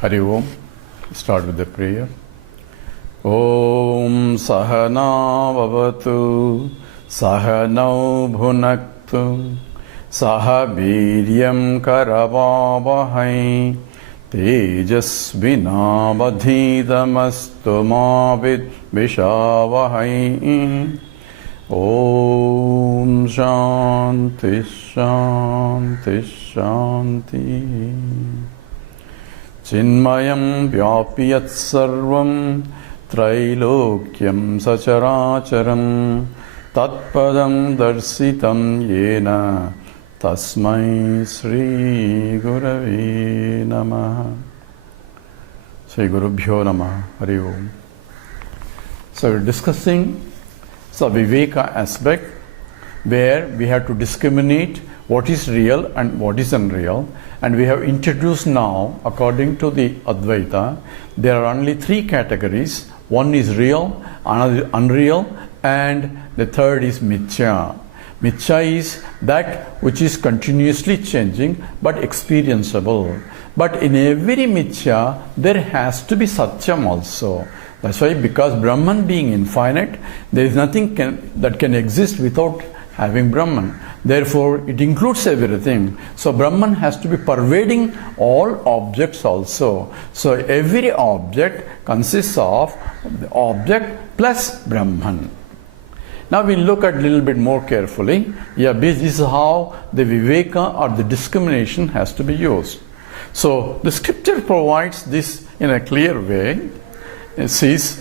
Hari Om. Start with the prayer. Om Sahana Vavatu Sahanau Bhunaktu Saha Viryam Karavavahai Tejasvinavadhitamastu ma Vidvishavahai. Om Shanti Shanti Shanti. Chinmayam vyapiyat sarvam Trailokyam sacharacharam Tatpadam darsitam yena Tasmai Sri Gurave Namaha. Sri Gurubhyo Namaha. Hari Om. So we're discussing the Viveka aspect, where we have to discriminate what is real and what is unreal. And we have introduced now, according to the Advaita, there are only three categories. One is real, another is unreal, and the third is Mithya. Mithya is that which is continuously changing but experienceable. But in every Mithya, there has to be Satyam also. That's why, because Brahman being infinite, there is nothing that can exist without having Brahman. Therefore, it includes everything. So, Brahman has to be pervading all objects also. So, every object consists of the object plus Brahman. Now, we'll look at a little bit more carefully. Yeah, this is how the Viveka or the discrimination has to be used. So, the scripture provides this in a clear way. It says,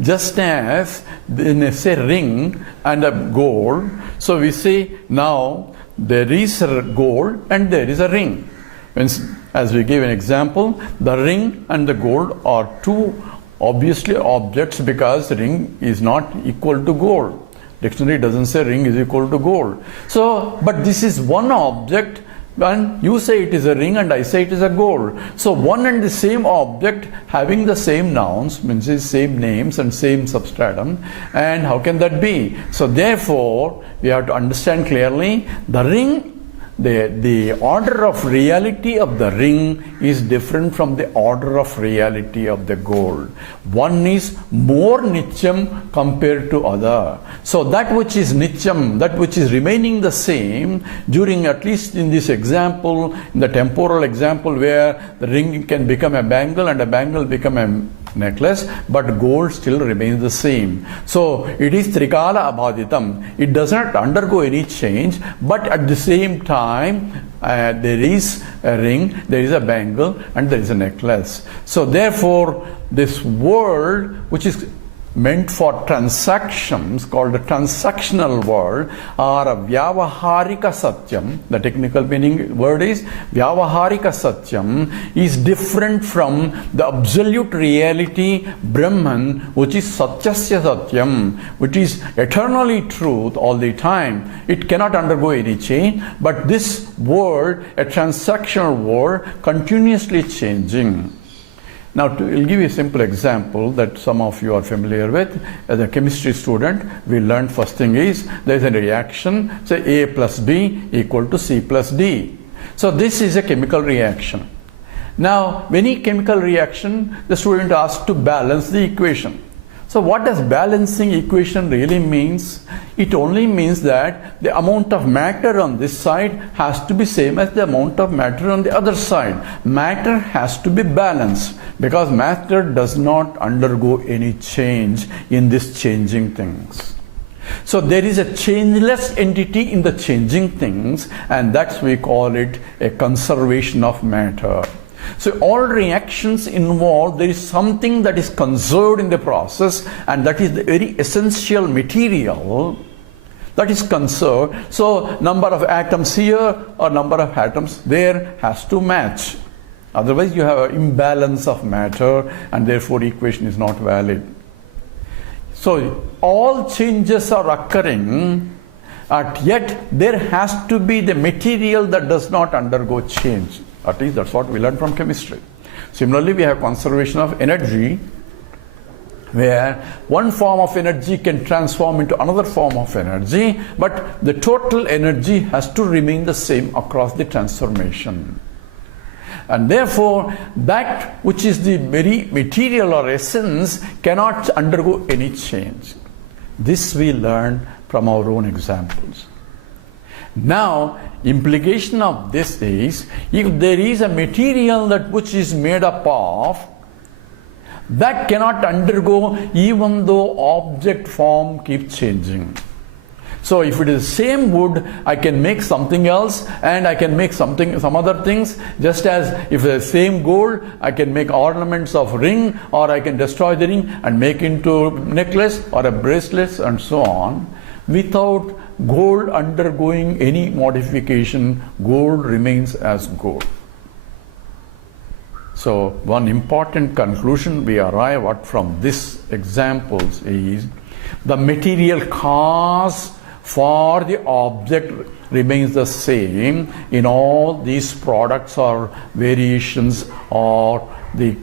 just as in a say ring and a gold, so we say now there is a gold and there is a ring. As we gave an example, the ring and the gold are two obviously objects, because ring is not equal to gold. Dictionary doesn't say ring is equal to gold. So, but this is one object, and you say it is a ring and I say it is a gold. So one and the same object having the same nouns, means the same names and same substratum. And how can that be? So therefore, we have to understand clearly, the ring, the order of reality of the ring is different from the order of reality of the gold. One is more nityam compared to other. So that which is nityam, that which is remaining the same during, at least in this example, in the temporal example, where the ring can become a bangle and a bangle become a necklace, but gold still remains the same. So it is trikala abhaditam. It does not undergo any change, but at the same time there is a ring, there is a bangle, and there is a necklace. So therefore, this world, which is meant for transactions, called the transactional world, or a vyavaharika satyam, the technical meaning word is vyavaharika satyam, is different from the absolute reality Brahman, which is satyasya satyam, which is eternally truth all the time. It cannot undergo any change, but this world, a transactional world, continuously changing. Now, I'll give you a simple example that some of you are familiar with. As a chemistry student, we learned first thing is there is a reaction, say A plus B equal to C plus D. So this is a chemical reaction. Now, any chemical reaction, the student asks to balance the equation. So what does balancing equation really means? It only means that the amount of matter on this side has to be same as the amount of matter on the other side. Matter has to be balanced, because matter does not undergo any change in these changing things. So there is a changeless entity in the changing things, and that's we call it a conservation of matter. So all reactions involved, there is something that is conserved in the process, and that is the very essential material that is conserved. So number of atoms here or number of atoms there has to match. Otherwise you have an imbalance of matter, and therefore equation is not valid. So all changes are occurring, and yet there has to be the material that does not undergo change. At least that's what we learned from chemistry. Similarly, we have conservation of energy, where one form of energy can transform into another form of energy, but the total energy has to remain the same across the transformation. And therefore, that which is the very material or essence cannot undergo any change. This we learn from our own examples. Now, implication of this is, if there is a material that which is made up of, that cannot undergo even though object form keeps changing. So if it is same wood, I can make something else, and I can make some other things, just as if the same gold, I can make ornaments of ring, or I can destroy the ring and make into necklace or a bracelet and so on. Without gold undergoing any modification, gold remains as gold. So one important conclusion we arrive at from this examples is the material cause for the object remains the same in all these products or variations or the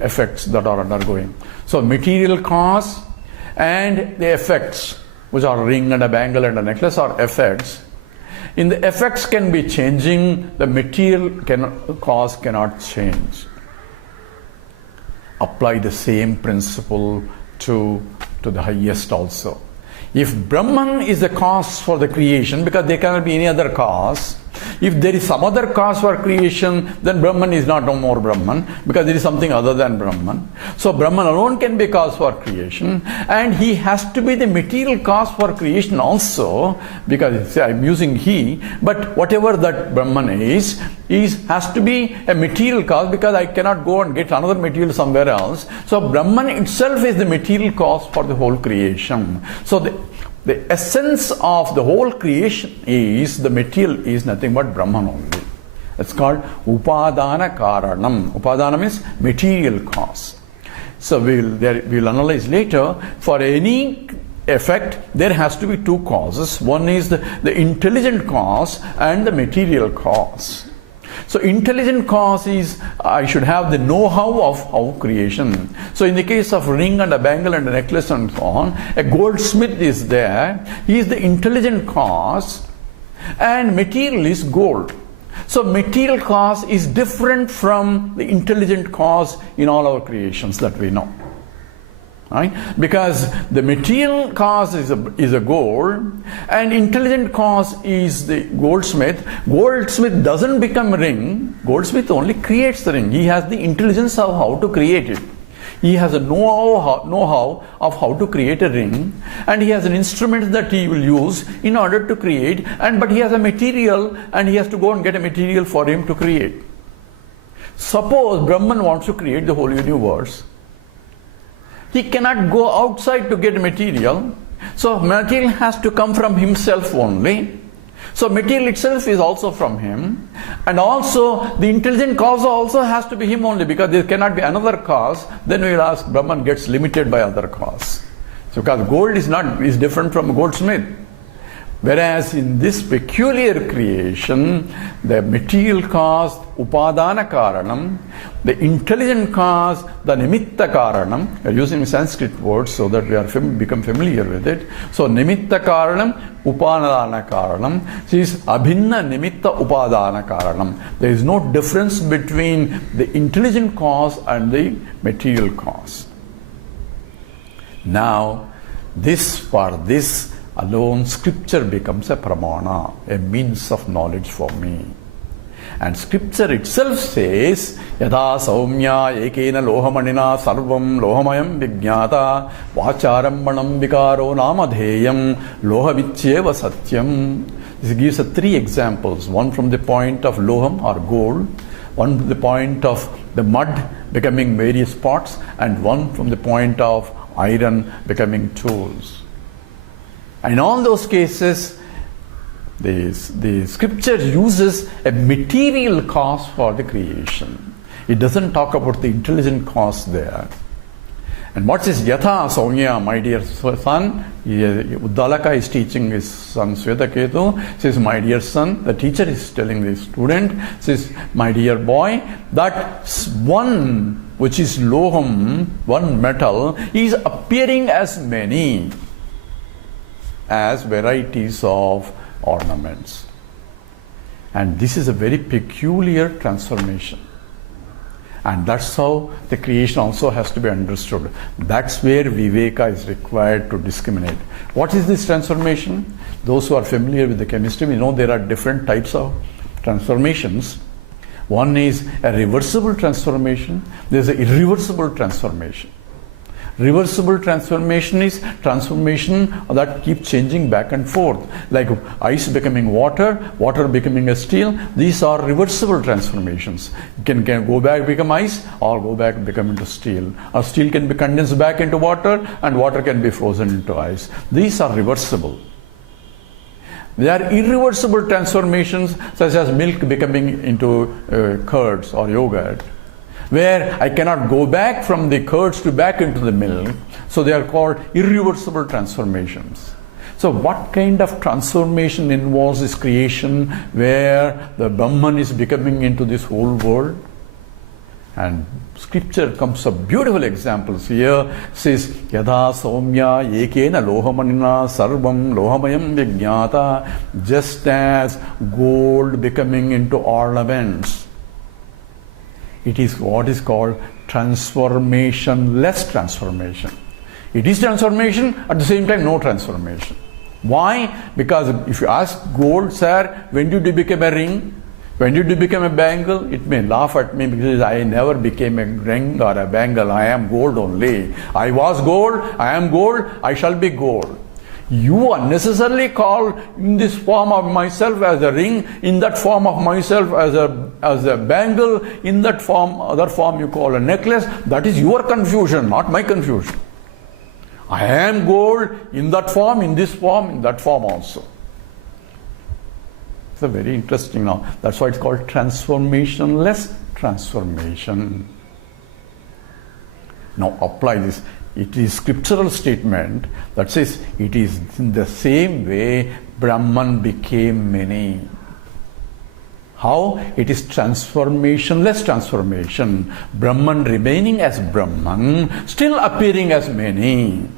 effects that are undergoing. So material cause and the effects, which are ring and a bangle and a necklace, are effects. In the effects can be changing, the material cause cannot change. Apply the same principle to the highest also. If Brahman is the cause for the creation, because there cannot be any other cause, if there is some other cause for creation, then Brahman is not no more Brahman, because there is something other than Brahman. So Brahman alone can be cause for creation, and he has to be the material cause for creation also, because I'm using he, but whatever that Brahman is has to be a material cause, because I cannot go and get another material somewhere else. So Brahman itself is the material cause for the whole creation. So the essence of the whole creation is, the material is nothing but Brahman only. It's called Upadana Karanam. Upadana means material cause. So we'll analyze later. For any effect, there has to be two causes. One is the intelligent cause and the material cause. So intelligent cause is, I should have the know-how of how creation. So in the case of ring and a bangle and a necklace and so on, a goldsmith is there. He is the intelligent cause, and material is gold. So material cause is different from the intelligent cause in all our creations that we know. Right? Because the material cause is a gold, and intelligent cause is the goldsmith. Goldsmith doesn't become a ring. Goldsmith only creates the ring. He has the intelligence of how to create it. He has a know-how of how to create a ring, and he has an instrument that he will use in order to create, but he has a material, and he has to go and get a material for him to create. Suppose Brahman wants to create the whole universe. He cannot go outside to get material. So material has to come from himself only. So material itself is also from him. And also the intelligent cause also has to be him only, because there cannot be another cause. Then we will ask, Brahman gets limited by other cause. So because gold is different from goldsmith. Whereas in this peculiar creation, the material cause, Upadana Karanam, the intelligent cause, the Nimitta Karanam, we are using Sanskrit words so that we are become familiar with it. So Nimitta Karanam, Upadana Karanam, this is Abhinna Nimitta Upadana Karanam. There is no difference between the intelligent cause and the material cause. Now, for this alone, scripture becomes a pramana, a means of knowledge for me. And scripture itself says, Yada saumya ekena lohamanina sarvam lohamayam vijnata vacharambanam vikaro namadheyam lohavicheva satyam. This gives us three examples. One from the point of loham or gold, one from the point of the mud becoming various pots, and one from the point of iron becoming tools. And in all those cases, the scripture uses a material cause for the creation. It doesn't talk about the intelligent cause there. And what is Yatha Saumya, my dear son? Uddalaka is teaching his son Swetaketu. Says, my dear son, the teacher is telling the student, says, my dear boy, that one which is loham, one metal, is appearing as many as varieties of ornaments. And this is a very peculiar transformation. And that's how the creation also has to be understood. That's where Viveka is required to discriminate. What is this transformation? Those who are familiar with the chemistry, we know there are different types of transformations. One is a reversible transformation. There's an irreversible transformation. Reversible transformation is transformation that keeps changing back and forth, like ice becoming water, water becoming a steel. These are reversible transformations. It can go back become ice, or go back become into steel. Or steel can be condensed back into water, and water can be frozen into ice. These are reversible. There are irreversible transformations, such as milk becoming into curds or yogurt, where I cannot go back from the curds to back into the milk. So they are called irreversible transformations. So what kind of transformation involves this creation where the Brahman is becoming into this whole world? And scripture comes up beautiful examples here. Says yada soumya ekena lohamanina sarvam lohamayam vijnata, just as gold becoming into ornaments. It is what is called transformationless transformation. It is transformation, at the same time no transformation. Why? Because if you ask gold, sir, when did you become a ring? When did you become a bangle? It may laugh at me because I never became a ring or a bangle. I am gold only. I was gold, I am gold, I shall be gold. You unnecessarily call in this form of myself as a ring, in that form of myself as a bangle, in that form, other form you call a necklace. That is your confusion, not my confusion. I am gold in that form, in this form, in that form also. It's a very interesting now. That's why it's called transformationless transformation. Now apply this. It is scriptural statement that says it is in the same way Brahman became many. How? It is transformationless transformation. Brahman remaining as Brahman, still appearing as many.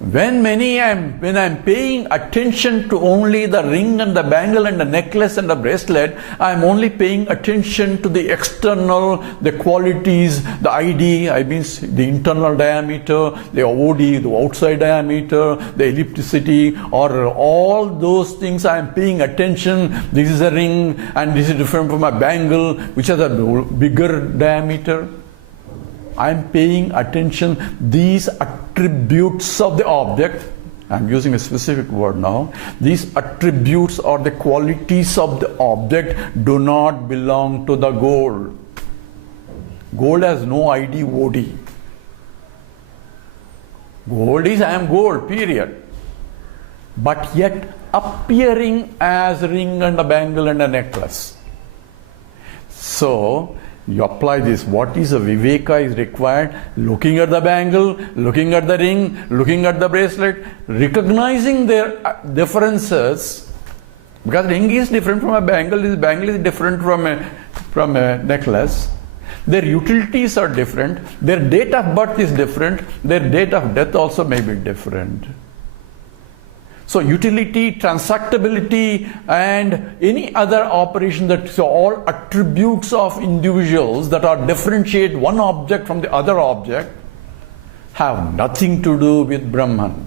When I'm paying attention to only the ring and the bangle and the necklace and the bracelet, I'm only paying attention to the external, the qualities, the ID, I mean the internal diameter, the OD, the outside diameter, the ellipticity, or all those things I'm paying attention. This is a ring and this is different from a bangle, which has a bigger diameter. I'm paying attention these attributes of the object. I'm using a specific word now. These attributes or the qualities of the object do not belong to the gold. Gold has no ID, OD. Gold is I am gold, period. But yet appearing as a ring and a bangle and a necklace. So you apply this. What is a viveka is required? Looking at the bangle, looking at the ring, looking at the bracelet, recognizing their differences. Because ring is different from a bangle is different from a necklace. Their utilities are different. Their date of birth is different. Their date of death also may be different. So utility, transactability, and any other operation, that all attributes of individuals that are differentiate one object from the other object have nothing to do with Brahman.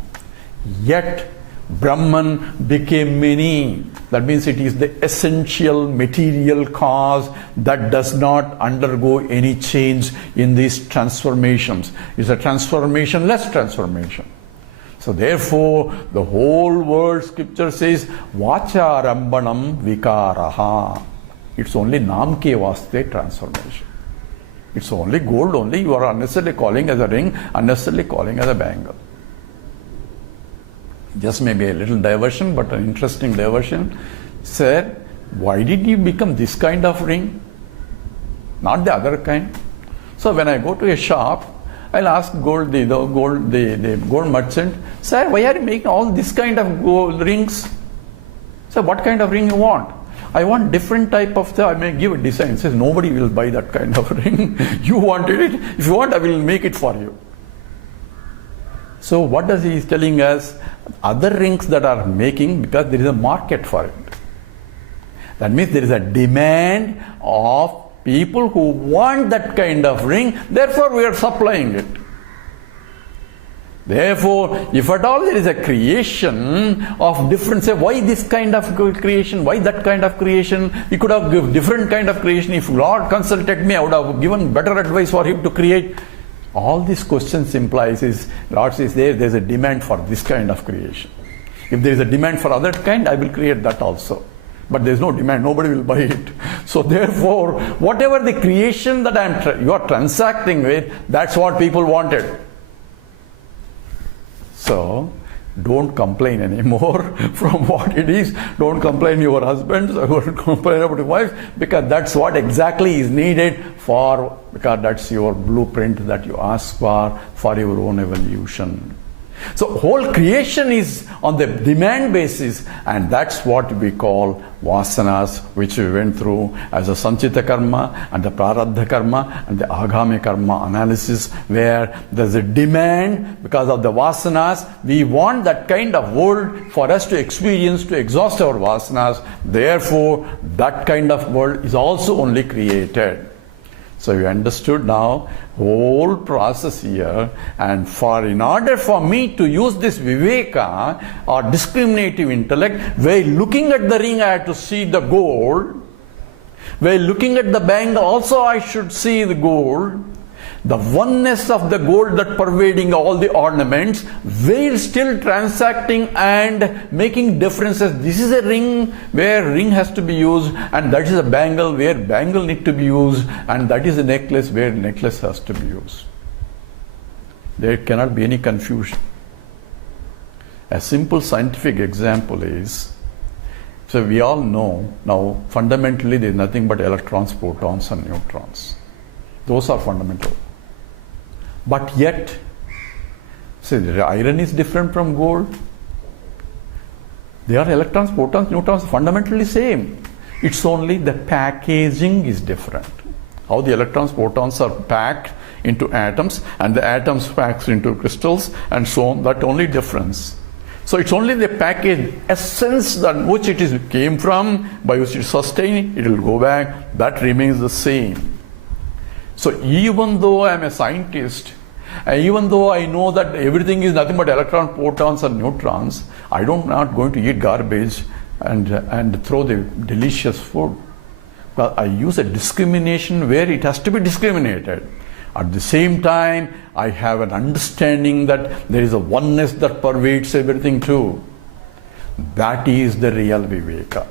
Yet Brahman became many. That means it is the essential material cause that does not undergo any change in these transformations. It's a transformationless transformation. So therefore, the whole world scripture says, Vacha Rambanam Vikaraha. It's only Namke Vaste transformation. It's only gold only. You are unnecessarily calling as a ring, unnecessarily calling as a bangle. Just maybe a little diversion, but an interesting diversion. Sir, why did you become this kind of ring? Not the other kind. So when I go to a shop, I'll ask the gold merchant, sir, why are you making all this kind of gold rings? So what kind of ring you want? I want different type of I may give a design. Says nobody will buy that kind of ring. You wanted it. If you want, I will make it for you. So what does he is telling us? Other rings that are making, because there is a market for it. That means there is a demand of people who want that kind of ring, therefore we are supplying it. Therefore, if at all there is a creation of different, say, why this kind of creation, why that kind of creation, we could have given different kind of creation. If Lord consulted me, I would have given better advice for him to create. All these questions implies is, Lord says there's a demand for this kind of creation. If there is a demand for other kind, I will create that also. But there is no demand, nobody will buy it. So therefore, whatever the creation that you are transacting with, that's what people wanted. So, don't complain anymore from what it is. Don't complain your husband, don't complain about your wife, because that's what exactly is needed because that's your blueprint that you ask for your own evolution. So whole creation is on the demand basis, and that's what we call vasanas, which we went through as a sanchita karma and the prarabdha karma and the agami karma analysis, where there's a demand because of the vasanas. We want that kind of world for us to experience, to exhaust our vasanas. Therefore, that kind of world is also only created. So you understood now whole process here, and in order for me to use this viveka or discriminative intellect, where looking at the ring I have to see the gold, where looking at the bangle also I should see the gold, the oneness of the gold that pervading all the ornaments, while still transacting and making differences. This is a ring where ring has to be used, and that is a bangle where bangle need to be used, and that is a necklace where necklace has to be used. There cannot be any confusion. A simple scientific example is, so we all know now fundamentally there is nothing but electrons, protons and neutrons. Those are fundamental. But yet, say the iron is different from gold. They are electrons, protons, neutrons, fundamentally same. It's only the packaging is different. How the electrons, protons are packed into atoms, and the atoms packed into crystals, and so on. That only difference. So it's only the package essence that which it is came from, by which it is sustained, it will go back. That remains the same. So even though I am a scientist, and even though I know that everything is nothing but electrons, protons and neutrons, I don't not going to eat garbage and throw the delicious food. Well, I use a discrimination where it has to be discriminated. At the same time, I have an understanding that there is a oneness that pervades everything too. That is the real viveka.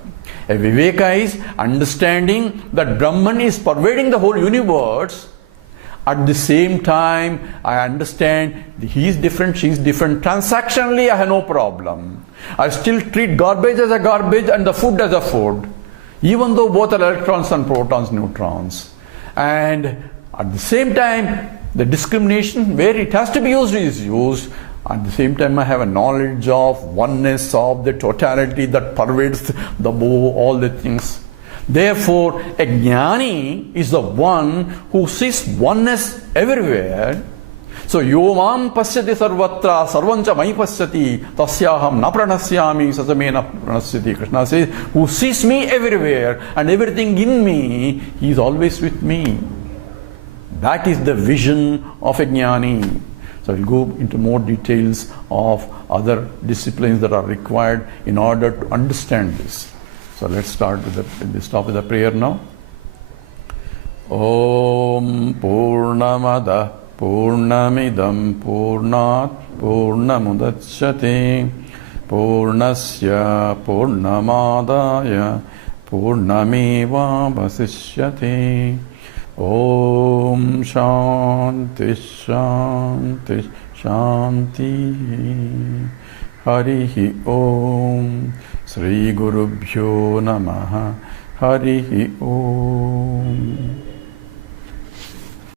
A viveka is understanding that Brahman is pervading the whole universe. At the same time, I understand he is different, she is different. Transactionally, I have no problem. I still treat garbage as a garbage and the food as a food, even though both are electrons and protons, neutrons. And at the same time, the discrimination where it has to be used is used. At the same time, I have a knowledge of oneness of the totality that pervades the all the things. Therefore, a jnani is the one who sees oneness everywhere. So, yo mam pasyati sarvatra sarvancha mai pasyati tasyaham na pranasyami sasamena pranasyati. Krishna says, who sees me everywhere and everything in me, he is always with me. That is the vision of a jnani. So we'll go into more details of other disciplines that are required in order to understand this. So let's start with the prayer now. Om Purnamada Purnamidam Purnat Purnamudachyate Purnasya Purnamadaya Purnameva Vasishyate. Om Shanti Shanti Shanti. Harihi Om. Sri Gurubhyo Namaha. Harihi Om.